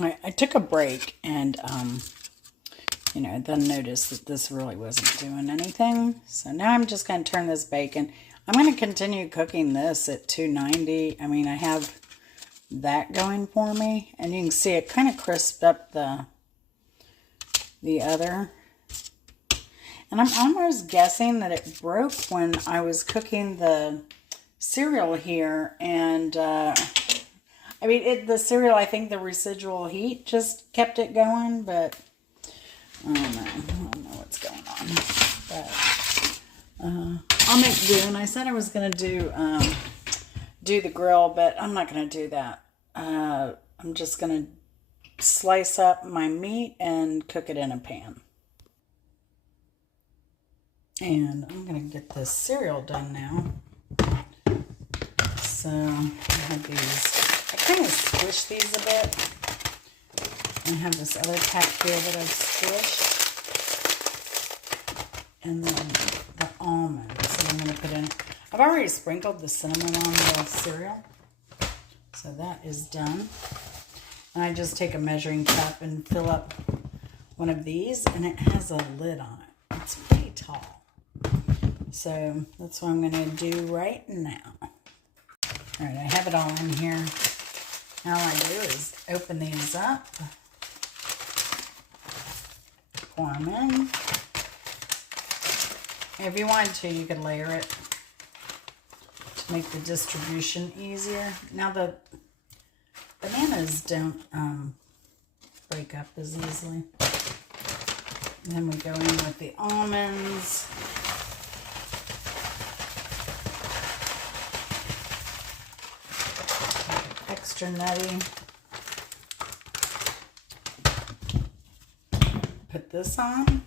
I took a break and, you know, then noticed that this really wasn't doing anything. So now I'm just going to turn this bacon. I'm going to continue cooking this at 290. I mean, I have that going for me. And you can see it kind of crisped up the other. And I'm almost guessing that it broke when I was cooking the cereal here. And, I mean, the cereal, I think the residual heat just kept it going. But, I don't know what's going on. But, I'll make do. And I said I was going to do the grill, but I'm not going to do that. I'm just going to slice up my meat and cook it in a pan. And I'm going to get this cereal done now. So I have these, I kind of squish these a bit. I have this other pack here that I've squished. And then the almonds that I'm going to put in. I've already sprinkled the cinnamon on the cereal. So that is done. And I just take a measuring cup and fill up one of these. And it has a lid on it. It's pretty tall. So that's what I'm going to do right now. All right, I have it all in here. Now all I do is open these up. Pour them in. If you wanted to, you could layer it to make the distribution easier. Now the bananas don't break up as easily. And then we go in with the almonds. Extra nutty. Put this on.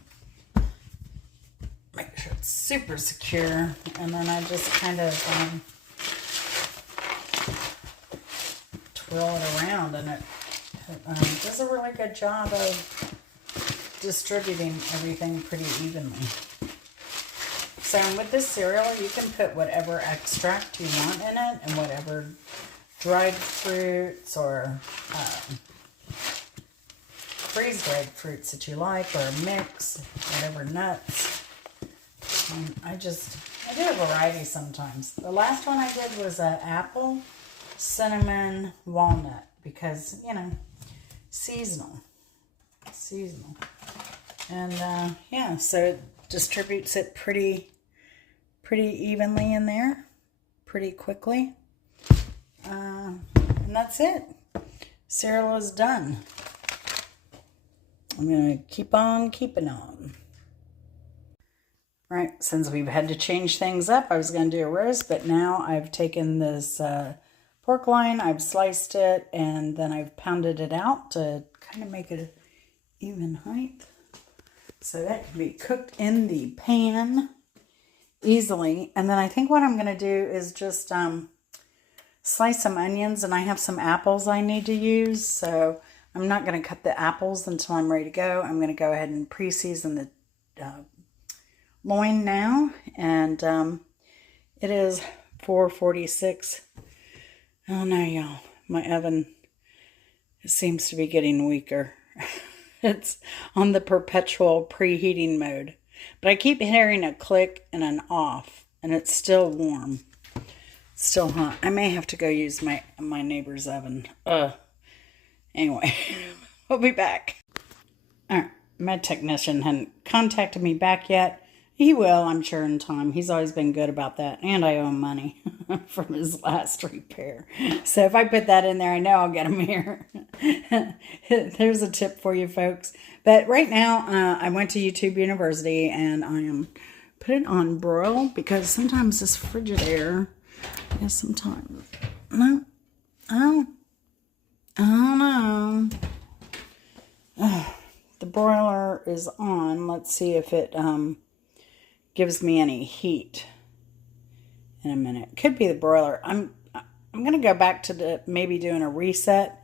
Make sure it's super secure. And then I just kind of twirl it around, and it does a really good job of distributing everything pretty evenly. So with this cereal, you can put whatever extract you want in it and whatever dried fruits or freeze-dried fruits that you like, or a mix, whatever nuts. And I do a variety sometimes. The last one I did was apple, cinnamon, walnut, because, you know, seasonal. And yeah, so it distributes it pretty evenly in there, pretty quickly. And that's it. Cereal is done. I'm going to keep on keeping on. Right, since we've had to change things up, I was going to do a roast, but now I've taken this pork loin, I've sliced it, and then I've pounded it out to kind of make it an even height. So that can be cooked in the pan easily. And then I think what I'm going to do is just slice some onions, and I have some apples I need to use. So I'm not going to cut the apples until I'm ready to go. I'm going to go ahead and pre-season the loin now. And it is 4:46. Oh no, y'all. My oven seems to be getting weaker. It's on the perpetual preheating mode. But I keep hearing a click and an off, and it's still warm. Still hot. I may have to go use my neighbor's oven. Anyway, we'll be back. All right, my technician hadn't contacted me back yet. He will, I'm sure, in time. He's always been good about that. And I owe him money from his last repair. So if I put that in there, I know I'll get him here. There's a tip for you folks. But right now, I went to YouTube University, and I am putting it on broil, because sometimes this Frigidaire is sometimes... No. Oh. Oh, no. The broiler is on. Let's see if it... gives me any heat in a minute. Could be the broiler. I'm going to go back to maybe doing a reset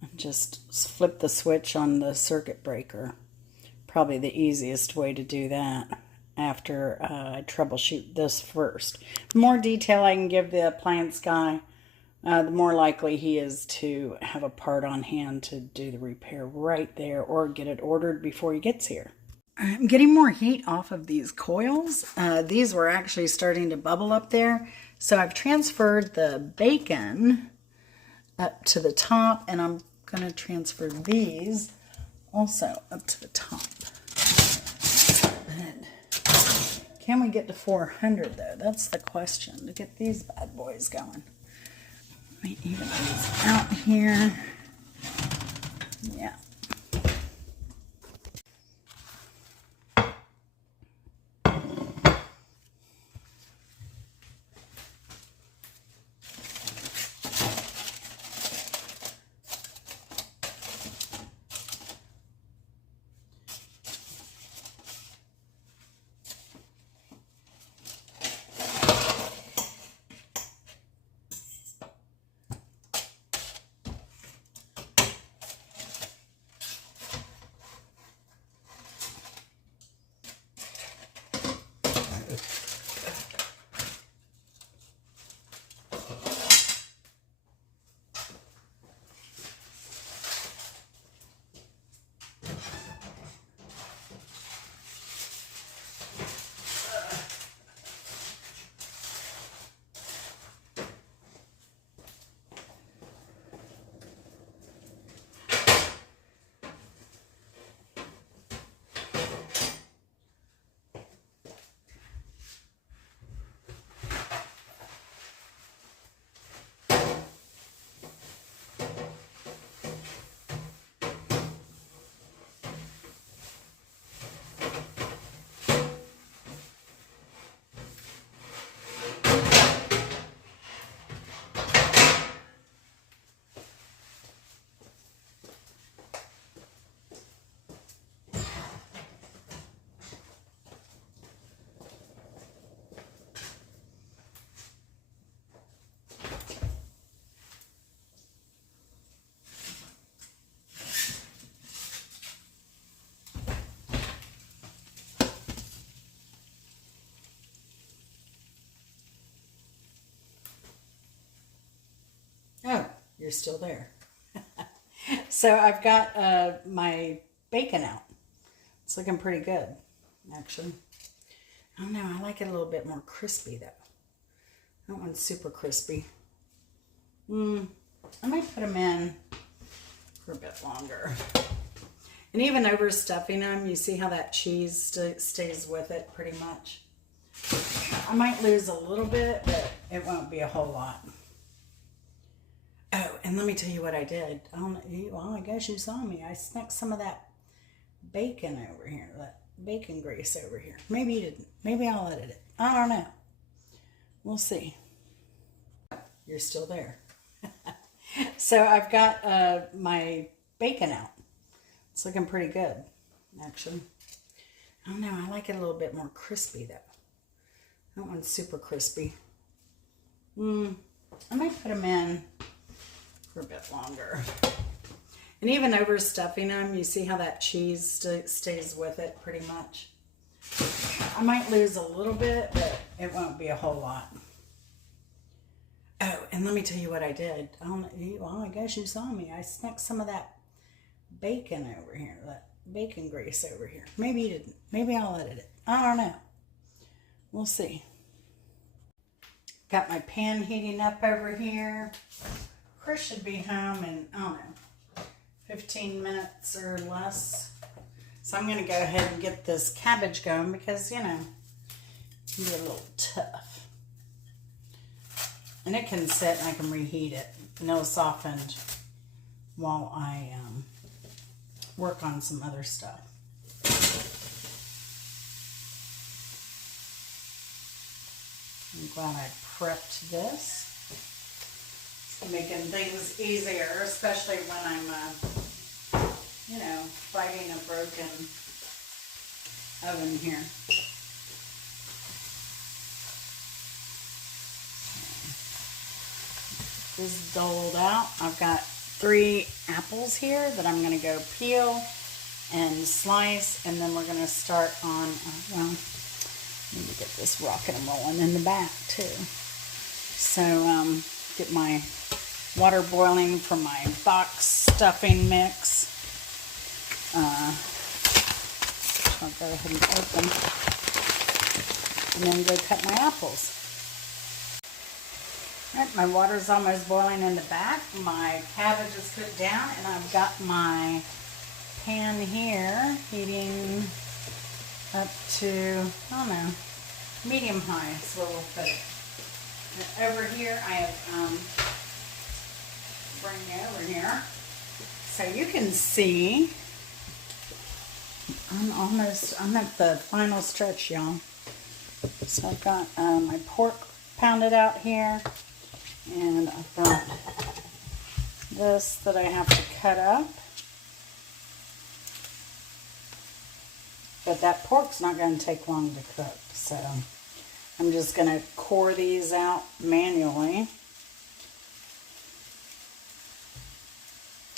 and just flip the switch on the circuit breaker. Probably the easiest way to do that after I troubleshoot this first. The more detail I can give the appliance guy, the more likely he is to have a part on hand to do the repair right there or get it ordered before he gets here. I'm getting more heat off of these coils. These were actually starting to bubble up there. So I've transferred the bacon up to the top, and I'm going to transfer these also up to the top. But can we get to 400 though? That's the question, to get these bad boys going. Let me even these out here. Yeah. Oh, you're still there. So I've got my bacon out. It's looking pretty good, actually. I don't know, I like it a little bit more crispy though. That one's super crispy. I might put them in for a bit longer. And even overstuffing them, you see how that cheese stays with it pretty much. I might lose a little bit, but it won't be a whole lot. Oh, and let me tell you what I did. Oh I guess you saw me. I snuck some of that bacon over here, that bacon grease over here. Maybe you didn't. Maybe I'll edit it. I don't know. We'll see. You're still there. So I've got my bacon out. It's looking pretty good, actually. I don't know, I like it a little bit more crispy though. That one's super crispy. I might put them in for a bit longer. And even overstuffing them, you see how that cheese stays with it pretty much. I might lose a little bit, but it won't be a whole lot. Oh, and let me tell you what I did. I guess you saw me. I snuck some of that bacon over here, that bacon grease over here. Maybe you didn't. Maybe I'll edit it. I don't know. We'll see. Got my pan heating up over here. Chris should be home in, I don't know, 15 minutes or less. So I'm going to go ahead and get this cabbage going because, you know, it can be a little tough. And it can sit and I can reheat it. And it'll soften while I work on some other stuff. I'm glad I prepped this. It's making things easier, especially when I'm, you know, fighting a broken oven here. This is doled out. I've got 3 apples here that I'm going to go peel and slice, and then we're going to start on, well, need to get this rocking and rolling in the back too. So get my water boiling for my box stuffing mix. I'll go ahead and open and then go cut my apples. Alright, my water's almost boiling in the back. My cabbage is cooked down, and I've got my pan here heating up to, I don't know, medium high is where we'll put it. And over here I have, bring you over here so you can see. I'm at the final stretch, y'all. So I've got my pork pounded out here, and I've got this that I have to cut up. But that pork's not going to take long to cook, so I'm just going to core these out manually.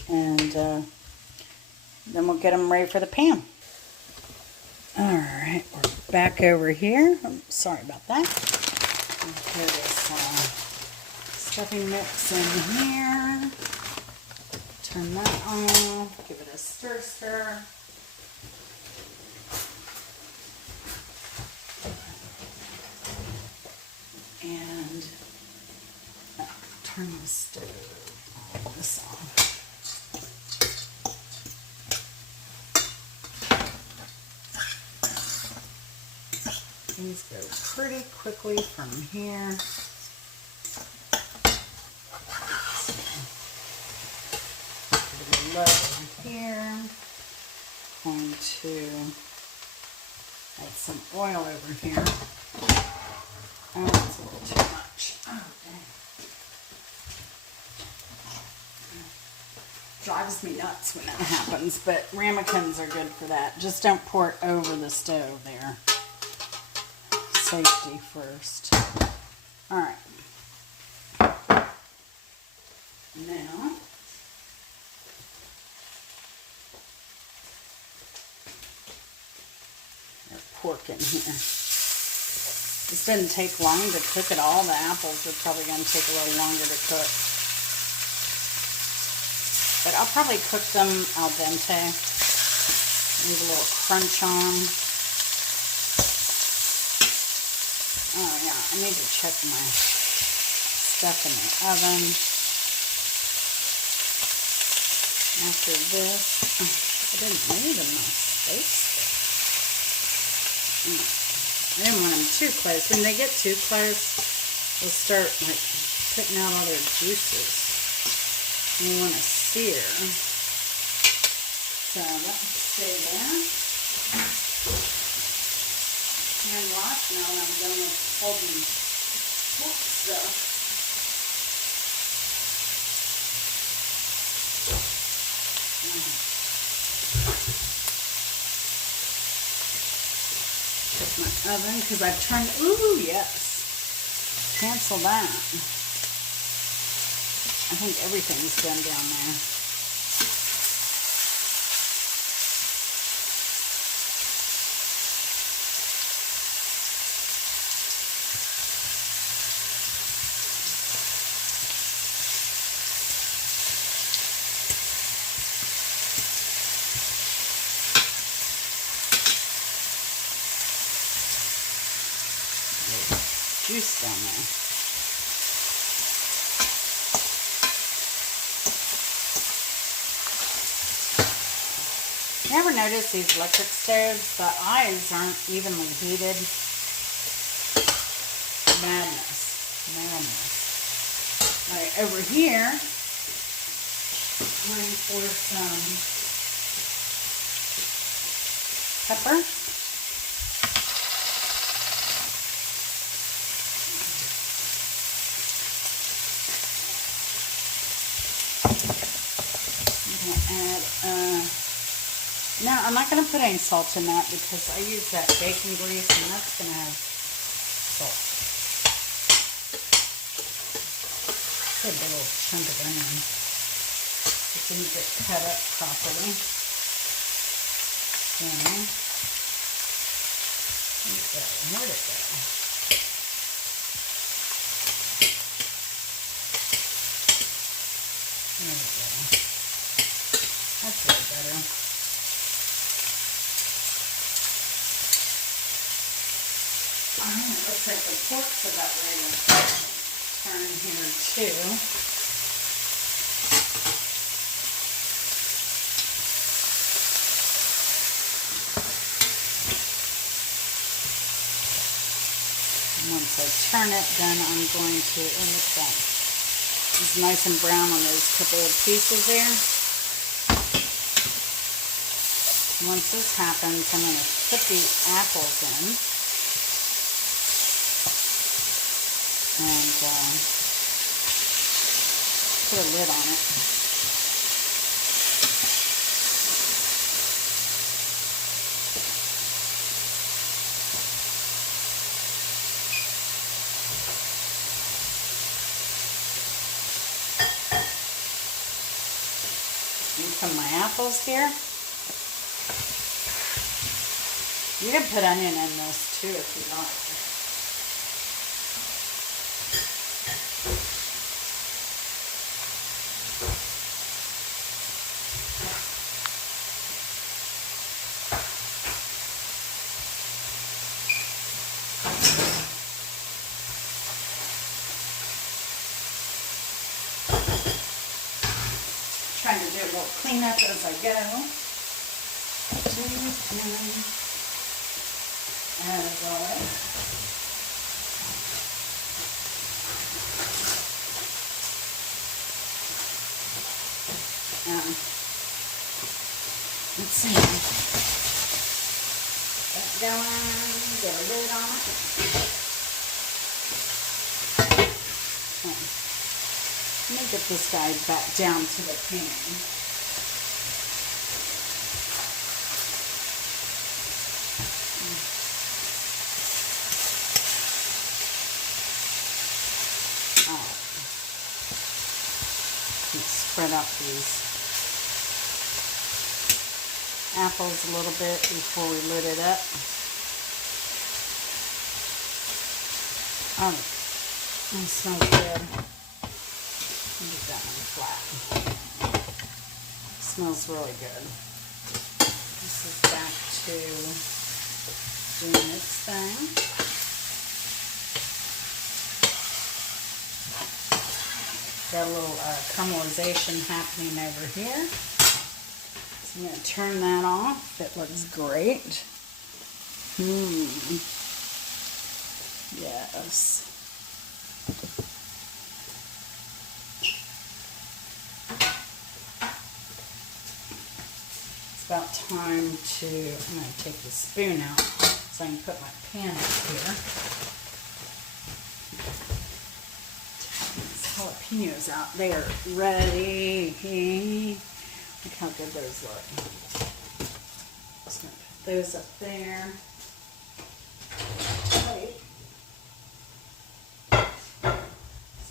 And then we'll get them ready for the pan. Alright, we're back over here. Oh, sorry about that. Put this stuffing mix in here. Turn that on. Give it a stir. And turn the stove, all this off. These go pretty quickly from here. Put a low over here. Going to add some oil over here. Oh, that's a little too much. Oh, dang. Drives me nuts when that happens, but ramekins are good for that. Just don't pour it over the stove there. Safety first. Alright. Now, pork in here. This didn't take long to cook at all. The apples are probably going to take a little longer to cook. But I'll probably cook them al dente. Leave a little crunch on. Oh yeah, I need to check my stuff in the oven. After this, I didn't leave enough space. I didn't want them too close. When they get too close, they'll start like putting out all their juices. And you want to sear. So let me stay there. And watch now when I'm done with all the pork stuff. My oven, because I've turned, ooh, yes, cancel that. I think everything's done down there. Juice down there. You ever notice these electric stoves, the eyes aren't evenly heated? Madness. Alright, over here, I'm going for some pepper. No, I'm not going to put any salt in that because I use that bacon grease and that's going to have salt. Put a little chunk of onion. It didn't get cut up properly. Okay. Where'd it go? looks like the pork's about ready to turn here too. And once I turn it, then I'm going to look that. It's nice and brown on those couple of pieces there. Once this happens, I'm going to put the apples in and put a lid on it. And some of my apples here. You can put onion in this too if you like. Trying to do a little cleanup as I go. As always. Let's see. Get going. Get a lid on it. Okay. Let me get this guy back down to the pan. Spread out these apples a little bit before we lid it up. Oh, it smells good. Get that one flat. It smells really good. This is back to doing its thing. Got a little caramelization happening over here. So I'm going to turn that off. It looks great. Yes. It's about time to, I'm going to take the spoon out so I can put my pan up here. Jalapenos out. They are ready. Look how good those look. Just gonna put those up there. Wait. So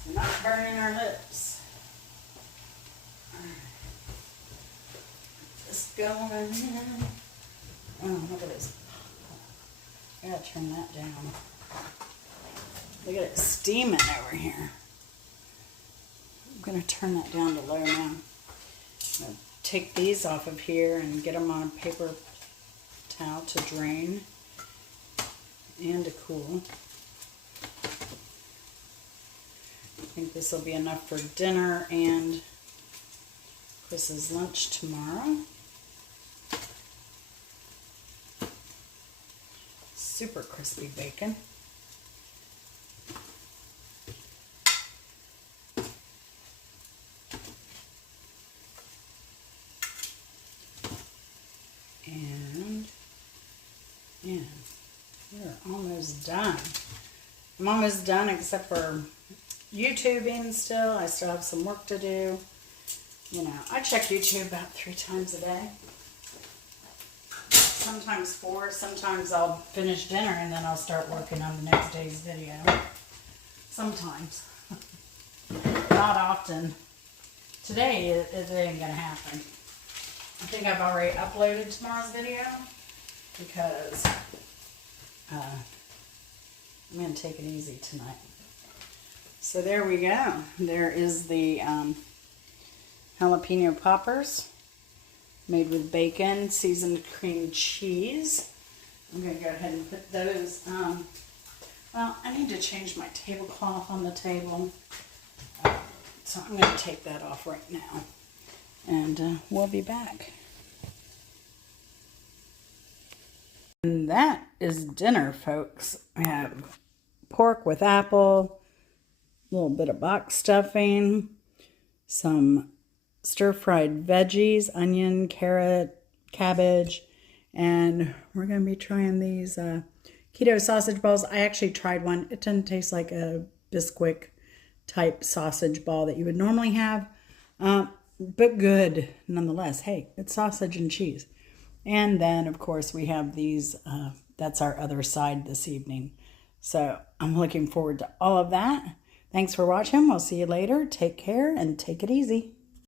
we're not burning our lips. Alright. Just going. Oh, look at this. I gotta turn that down. Look at it steaming over here. I'm going to turn that down to low now. I'm going to take these off of here and get them on a paper towel to drain and to cool. I think this will be enough for dinner and Chris's lunch tomorrow. Super crispy bacon. And yeah, we're almost done. I'm almost done except for YouTubing still. I still have some work to do. You know, I check YouTube about 3 times a day. Sometimes 4. Sometimes I'll finish dinner and then I'll start working on the next day's video. Sometimes. Not often. Today, it ain't gonna happen. I think I've already uploaded tomorrow's video because I'm going to take it easy tonight. So there we go. There is the jalapeno poppers made with bacon, seasoned cream cheese. I'm going to go ahead and put those Well, I need to change my tablecloth on the table. So I'm going to take that off right now. And we'll be back. And that is dinner, folks. I have pork with apple, a little bit of box stuffing, some stir-fried veggies, onion, carrot, cabbage, and we're going to be trying these keto sausage balls. I actually tried one. It doesn't taste like a Bisquick type sausage ball that you would normally have, but good nonetheless. Hey, it's sausage and cheese. And then, of course, we have these, that's our other side this evening. So I'm looking forward to all of that. Thanks for watching. We'll see you later. Take care and take it easy.